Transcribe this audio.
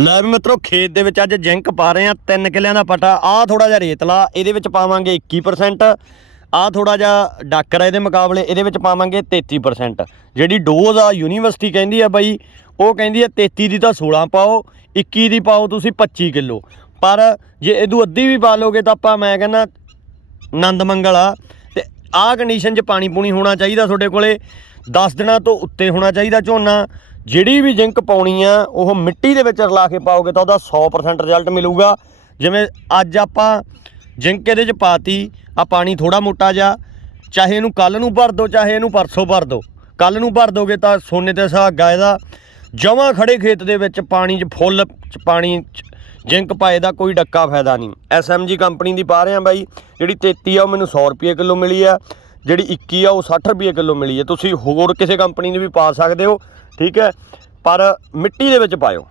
ਲੈ ਵੀ ਮਿੱਤਰੋ, ਖੇਤ ਦੇ ਵਿੱਚ ਅੱਜ ਜਿੰਕ ਪਾ ਰਹੇ ਆ 3 ਕਿੱਲਿਆਂ ਦਾ ਪਟਾ। ਆ ਥੋੜਾ ਜਿਹਾ ਰੇਤਲਾ ਇਹਦੇ ਵਿੱਚ ਪਾਵਾਂਗੇ 21% ਆ ਥੋੜਾ ਜਿਹਾ ਡਾਕਰ ਇਹਦੇ ਮੁਕਾਬਲੇ, ਇਹਦੇ ਵਿੱਚ ਪਾਵਾਂਗੇ 33% ਜਿਹੜੀ ਡੋਜ਼ ਆ, ਯੂਨੀਵਰਸਿਟੀ ਕਹਿੰਦੀ ਆ ਬਾਈ, ਉਹ ਕਹਿੰਦੀ ਆ 33 ਦੀ ਤਾਂ 16 ਪਾਓ 21 ਦੀ ਪਾਓ ਤੁਸੀਂ 25 ਕਿਲੋ। ਪਰ ਜੇ ਇਹਦੂ ਅੱਧੀ ਵੀ ਪਾ ਲੋਗੇ ਤਾਂ ਆਪਾਂ ਮੈਂ ਕਹਿੰਦਾ ਆਨੰਦ ਮੰਗਲ ਆ। ਤੇ ਆਹ ਕੰਡੀਸ਼ਨ 'ਚ ਪਾਣੀ ਪੂਣੀ ਹੋਣਾ ਚਾਹੀਦਾ ਤੁਹਾਡੇ ਕੋਲੇ। 10 ਦਿਨਾਂ ਤੋਂ ਉੱਤੇ ਹੋਣਾ ਚਾਹੀਦਾ ਝੋਨਾ। ਜਿਹੜੀ ਵੀ ਜਿੰਕ ਪਾਉਣੀ ਆ, ਉਹ ਮਿੱਟੀ ਦੇ ਵਿੱਚ ਰਲਾ ਕੇ ਪਾਓਗੇ ਤਾਂ ਉਹਦਾ 100% ਰਿਜ਼ਲਟ ਮਿਲੂਗਾ। ਜਿਵੇਂ ਅੱਜ ਆਪਾਂ ਜਿੰਕ ਇਹਦੇ 'ਚ ਪਾਤੀ ਆ ਪਾਣੀ ਥੋੜਾ ਮੋਟਾ ਜਾ ਚਾਹੇ ਇਹਨੂੰ ਕੱਲ ਨੂੰ ਭਰ ਦੋ ਚਾਹੇ ਇਹਨੂੰ ਪਰਸੋਂ ਭਰ ਦੋ ਕੱਲ ਨੂੰ ਭਰ ਦੋਗੇ ਤਾਂ ਸੋਨੇ ਤੇ ਸੁਹਾਗਾ ਇਹਦਾ। ਜਮਾਂ ਖੜੇ ਖੇਤ ਦੇ ਵਿੱਚ ਪਾਣੀ 'ਚ ਫੁੱਲ 'ਚ ਪਾਣੀ 'ਚ ਜਿੰਕ ਪਾਏ ਦਾ ਕੋਈ ਡੱਕਾ ਫਾਇਦਾ ਨਹੀਂ। ਐਸਐਮਜੀ ਕੰਪਨੀ ਦੀ ਪਾ ਰਹੇ ਆ ਬਾਈ, ਜਿਹੜੀ 33 ਆ, ਉਹ ਮੈਨੂੰ 100 ਰੁਪਏ ਕਿਲੋ ਮਿਲੀ ਆ। ਜਿਹੜੀ 21 ਆ, ਉਹ 60 ਰੁਪਏ ਕਿਲੋ ਮਿਲੀ ਹੈ। ਤੁਸੀਂ ਹੋਰ ਕਿਸੇ ਕੰਪਨੀ ਨੂੰ ਵੀ ਪਾ ਸਕਦੇ ਹੋ, ਠੀਕ ਹੈ? ਪਰ ਮਿੱਟੀ ਦੇ ਵਿੱਚ ਪਾਇਓ।